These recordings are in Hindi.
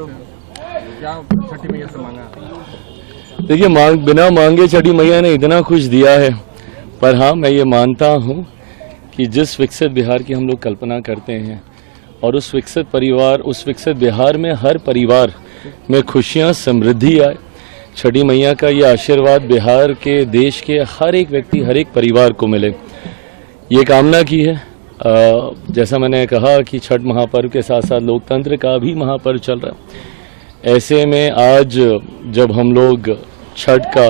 क्या छठी मैया से मांगा? देखिए, बिना मांगे छठी मैया ने इतना कुछ दिया है, पर हाँ मैं ये मानता हूँ कि जिस विकसित बिहार की हम लोग कल्पना करते हैं और उस विकसित बिहार में हर परिवार में खुशियाँ समृद्धि आए, छठी मैया का ये आशीर्वाद बिहार के देश के हर एक व्यक्ति हर एक परिवार को मिले, ये कामना की है। जैसा मैंने कहा कि छठ महापर्व के साथ साथ लोकतंत्र का भी महापर्व चल रहा है। ऐसे में आज जब हम लोग छठ का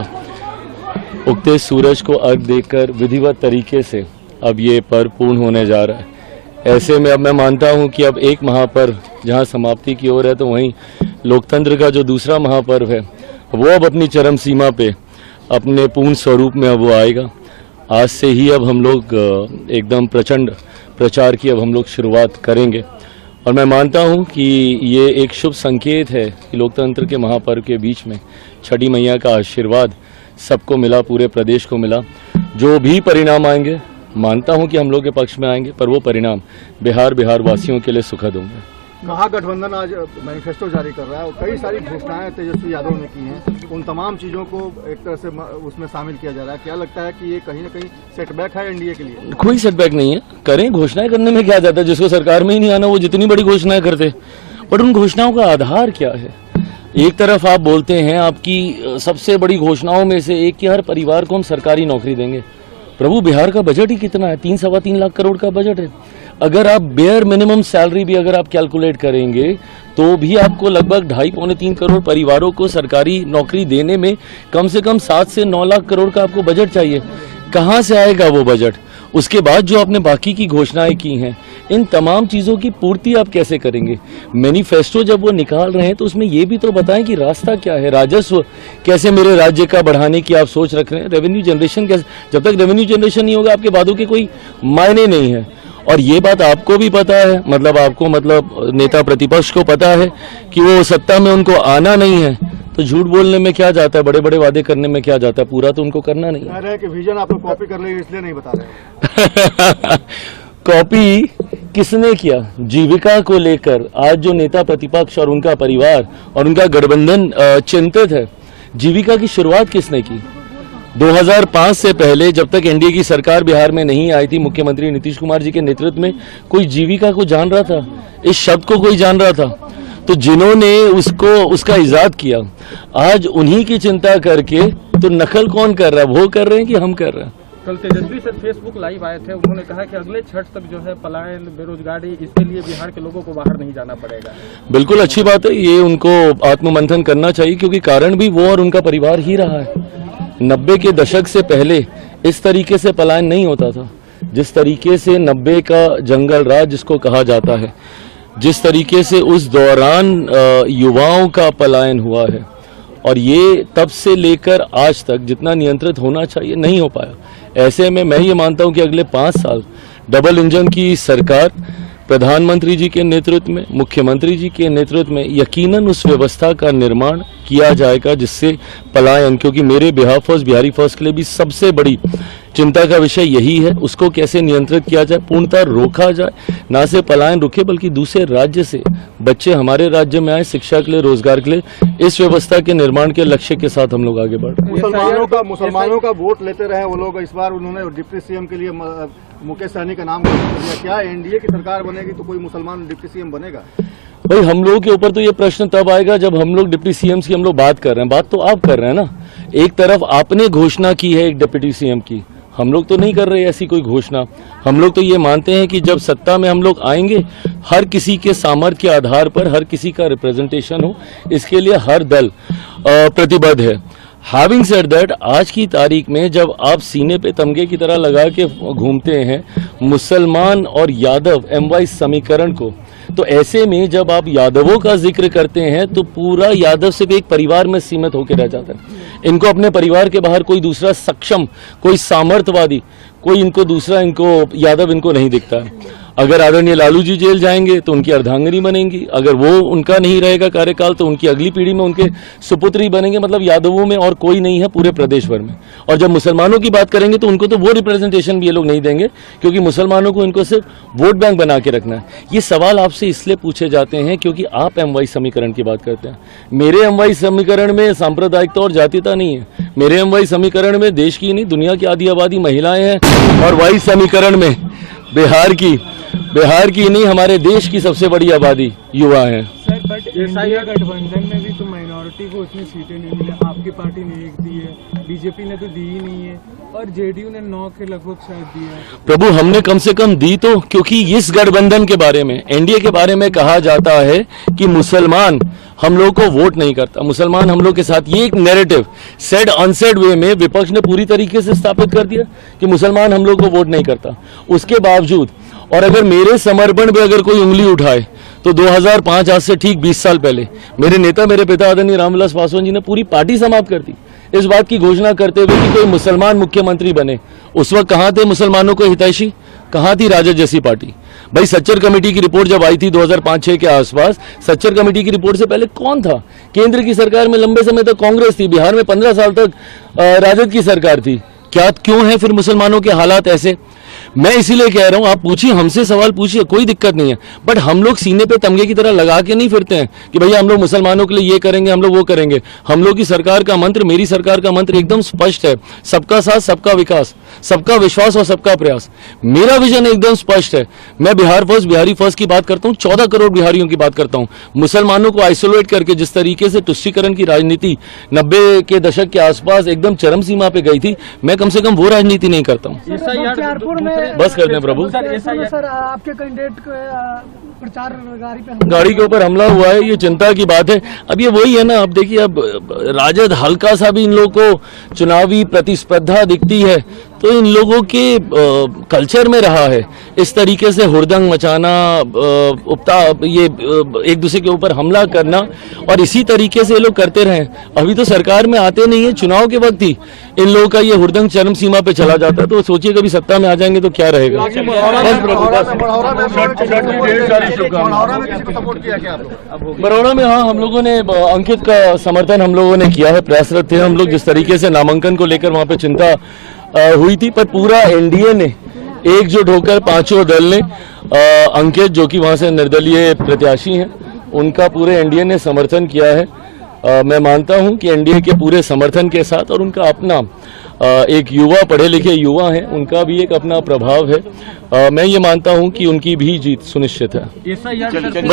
उगते सूरज को अर्घ देकर विधिवत तरीके से अब ये पर्व पूर्ण होने जा रहा है, ऐसे में अब मैं मानता हूँ कि अब एक महापर्व जहाँ समाप्ति की ओर है, तो वहीं लोकतंत्र का जो दूसरा महापर्व है वो अब अपनी चरम सीमा पे अपने पूर्ण स्वरूप में अब वो आएगा। आज से ही अब हम लोग एकदम प्रचंड प्रचार की अब हम लोग शुरुआत करेंगे और मैं मानता हूं कि ये एक शुभ संकेत है कि लोकतंत्र के महापर्व के बीच में छठी मैया का आशीर्वाद सबको मिला, पूरे प्रदेश को मिला। जो भी परिणाम आएंगे मानता हूं कि हम लोग के पक्ष में आएंगे, पर वो परिणाम बिहार वासियों के लिए सुखद होंगे। महागठबंधन आज मैनिफेस्टो जारी कर रहा है और कई सारी घोषणाएं तेजस्वी यादव ने की हैं, उन तमाम चीज़ों को एक तरह से उसमें शामिल किया जा रहा है। क्या लगता है कि ये कहीं ना कहीं सेटबैक है एनडीए के लिए? कोई सेटबैक नहीं है, करें, घोषणाएं करने में क्या जाता है। जिसको सरकार में ही नहीं आना वो जितनी बड़ी घोषणाएं करते, बट उन घोषणाओं का आधार क्या है? एक तरफ आप बोलते हैं आपकी सबसे बड़ी घोषणाओं में से एक कि हर परिवार को हम सरकारी नौकरी देंगे। प्रभु, बिहार का बजट ही कितना है? 3-3.25 लाख करोड़ का बजट है। अगर आप बेयर मिनिमम सैलरी भी अगर आप कैलकुलेट करेंगे तो भी आपको लगभग 2.5-3 करोड़ परिवारों को सरकारी नौकरी देने में कम से कम 7 से 9 लाख करोड़ का आपको बजट चाहिए। कहाँ से आएगा वो बजट? उसके बाद जो आपने बाकी की घोषणाएं की हैं, इन तमाम चीज़ों की पूर्ति आप कैसे करेंगे? मैनिफेस्टो जब वो निकाल रहे हैं तो उसमें ये भी तो बताएं कि रास्ता क्या है, राजस्व कैसे मेरे राज्य का बढ़ाने की आप सोच रख रहे हैं, रेवेन्यू जनरेशन कैसे? जब तक रेवेन्यू जनरेशन नहीं होगा आपके वादों के कोई मायने नहीं है। और ये बात आपको भी पता है, मतलब नेता प्रतिपक्ष को पता है कि वो सत्ता में उनको आना नहीं है, तो झूठ बोलने में क्या जाता है, बड़े बड़े वादे करने में क्या जाता है, पूरा तो उनको करना नहीं है। कि विजन आप लोग कॉपी कर रहे हैं इसलिए नहीं बता रहे। कॉपी किसने किया? जीविका को लेकर आज जो नेता प्रतिपक्ष और उनका परिवार और उनका गठबंधन चिंतित है, जीविका की शुरुआत किसने की? 2005 से पहले जब तक एनडीए की सरकार बिहार में नहीं आई थी, मुख्यमंत्री नीतीश कुमार जी के नेतृत्व में कोई जीविका को जान रहा था? इस शब्द को कोई जान रहा था? तो जिन्होंने उसका इजाद किया, आज उन्हीं की चिंता करके तो नकल कौन कर रहा है? वो कर रहे हैं कि हम कर रहे हैं? कल तेजस्वी सर फेसबुक लाइव आए थे, उन्होंने कहा कि अगले छठ तक जो है पलायन, बेरोजगारी, इसके लिए बिहार के लोगों को बाहर नहीं जाना पड़ेगा। बिल्कुल अच्छी बात है, ये उनको आत्ममंथन करना चाहिए, क्योंकि कारण भी वो और उनका परिवार ही रहा है। 90 के दशक से पहले इस तरीके से पलायन नहीं होता था। जिस तरीके से 90 का जंगल राज जिसको कहा जाता है, जिस तरीके से उस दौरान युवाओं का पलायन हुआ है, और ये तब से लेकर आज तक जितना नियंत्रित होना चाहिए नहीं हो पाया। ऐसे में मैं ये मानता हूं कि अगले 5 साल डबल इंजन की सरकार प्रधानमंत्री जी के नेतृत्व में, मुख्यमंत्री जी के नेतृत्व में यकीनन उस व्यवस्था का निर्माण किया जाएगा जिससे पलायन, क्योंकि मेरे बिहार फर्स्ट, बिहारी फर्स्ट के लिए भी सबसे बड़ी चिंता का विषय यही है, उसको कैसे नियंत्रित किया जाए, पूर्णतः रोका जाए, ना सिर्फ पलायन रुके बल्कि दूसरे राज्य से बच्चे हमारे राज्य में आए शिक्षा के लिए, रोजगार के लिए। इस व्यवस्था के निर्माण के लक्ष्य के साथ हम लोग आगे बढ़ रहे हैं। मुसलमानों का वोट लेते रहे वो लोग, इस बार उन्होंने डिप्टी सीएम के लिए मुकेश सहनी का नाम दिया। क्या एनडीए की सरकार बनेगी तो कोई मुसलमान डिप्टी सीएम बनेगा? भाई, हम लोगों के ऊपर तो ये प्रश्न तब आएगा जब हम लोग डिप्टी सीएम की हम लोग बात कर रहे हैं। बात तो आप कर रहे हैं ना, एक तरफ आपने घोषणा की है एक डिप्टी सीएम की, हम लोग तो नहीं कर रहे ऐसी कोई घोषणा। हम लोग तो ये मानते हैं कि जब सत्ता में हम लोग आएंगे, हर किसी के सामर्थ्य के आधार पर हर किसी का रिप्रेजेंटेशन हो, इसके लिए हर दल प्रतिबद्ध है। हैविंग सेड दैट, आज की तारीख में जब आप सीने पे तमगे की तरह लगा के घूमते हैं मुसलमान और यादव MY समीकरण को, तो ऐसे में जब आप यादवों का जिक्र करते हैं तो पूरा यादव सिर्फ एक परिवार में सीमित होकर रह जाता है। इनको अपने परिवार के बाहर कोई दूसरा सक्षम, कोई सामर्थ्यवादी, कोई इनको दूसरा, इनको यादव इनको नहीं दिखता है। अगर आदरणीय लालू जी जेल जाएंगे तो उनकी अर्धांगिनी बनेंगी, अगर वो उनका नहीं रहेगा कार्यकाल तो उनकी अगली पीढ़ी में उनके सुपुत्री बनेंगे। मतलब यादवों में और कोई नहीं है पूरे प्रदेश भर में। और जब मुसलमानों की बात करेंगे तो उनको तो वो रिप्रेजेंटेशन भी ये लोग नहीं देंगे, क्योंकि मुसलमानों को इनको सिर्फ वोट बैंक बना के रखना है। ये सवाल आपसे इसलिए पूछे जाते हैं क्योंकि आप एमवाई समीकरण की बात करते हैं। मेरे एमवाई समीकरण में सांप्रदायिकता और जातीयता नहीं है। मेरे एमवाई समीकरण में देश की नहीं दुनिया की आधी आबादी महिलाएं हैं। और वाई समीकरण में बिहार की नहीं हमारे देश की सबसे बड़ी आबादी युवा है। सर बट इंडिया गठबंधन में भी तो माइनॉरिटी को उतनी सीटें नहीं मिली। आपकी पार्टी ने 1 दी है, बीजेपी ने तो दी ही नहीं है, और जेडीयू ने 9 के लगभग शायद दिया है। प्रभु हमने कम से कम दी तो, क्योंकि इस गठबंधन के बारे में, एनडीए के बारे में कहा जाता है कि मुसलमान हम लोग को वोट नहीं करता, मुसलमान हम लोग के साथ। ये एक नैरेटिव सेड अनसेड वे में विपक्ष ने पूरी तरीके से स्थापित कर दिया कि मुसलमान हम लोग को वोट नहीं करता। उसके बावजूद, और अगर मेरे समर्पण पे अगर कोई उंगली उठाए तो 2005 आज से ठीक 20 साल पहले मेरे नेता, मेरे पिता आदरणीय रामविलास पासवान जी ने पूरी पार्टी समाप्त कर दी इस बात की घोषणा करते हुए कि कोई मुसलमान मुख्यमंत्री बने। उस वक्त कहां थे मुसलमानों को हितैषी, कहां थी राजद जैसी पार्टी? भाई सच्चर कमेटी की रिपोर्ट जब आई थी 2005-6 के आसपास, सच्चर कमेटी की रिपोर्ट से पहले कौन था? केंद्र की सरकार में लंबे समय तक कांग्रेस थी, बिहार में 15 साल तक राजद की सरकार थी। क्यों है फिर मुसलमानों के हालात ऐसे? मैं इसीलिए कह रहा हूं, आप पूछिए, हमसे सवाल पूछिए, कोई दिक्कत नहीं है। बट हम लोग सीने पे तमगे की तरह लगा के नहीं फिरते हैं कि भैया हम लोग मुसलमानों के लिए ये करेंगे, हम लोग वो करेंगे। हम लोग की सरकार का मंत्र, मेरी सरकार का मंत्र एकदम स्पष्ट है, सबका साथ, सबका विकास, सबका विश्वास और सबका प्रयास। मेरा विजन एकदम स्पष्ट है। मैं बिहार फर्स्ट, बिहारी फर्स्ट की बात करता हूँ, 14 करोड़ बिहारियों की बात करता हूँ। मुसलमानों को आइसोलेट करके जिस तरीके से तुष्टीकरण की राजनीति 90 के दशक के आसपास एकदम चरम सीमा पे गई थी, मैं कम से कम वो राजनीति नहीं करता हूँ। बस करते हैं प्रभु। सर आपके कैंडिडेट प्रचार गाड़ी के ऊपर हमला हुआ है, ये चिंता की बात है। अब ये वही है ना, अब देखिए, अब राजद हल्का सा भी इन लोगों को चुनावी प्रतिस्पर्धा दिखती है तो इन लोगों के कल्चर में रहा है इस तरीके से हुड़दंग मचाना, ये एक दूसरे के ऊपर हमला करना, और इसी तरीके से ये लोग करते रहे। अभी तो सरकार में आते नहीं है, चुनाव के वक्त ही इन लोगों का ये हुड़दंग चरम सीमा पे चला जाता है। तो सोचिए कभी सत्ता में आ जाएंगे तो क्या रहेगा। बड़ौदा में हाँ, हम लोगों ने अंकित का समर्थन हम लोगों ने किया है, प्रयासरत थे हम लोग। जिस तरीके से नामांकन को लेकर वहाँ पे चिंता हुई थी, पर पूरा एनडीए ने एकजुट होकर, पांचों दल ने, अंकित जो कि वहां से निर्दलीय प्रत्याशी हैं, उनका पूरे एनडीए ने समर्थन किया है। मैं मानता हूं कि एनडीए के पूरे समर्थन के साथ, और उनका अपना एक युवा, पढ़े लिखे युवा हैं, उनका भी एक अपना प्रभाव है। मैं ये मानता हूं कि उनकी भी जीत सुनिश्चित है।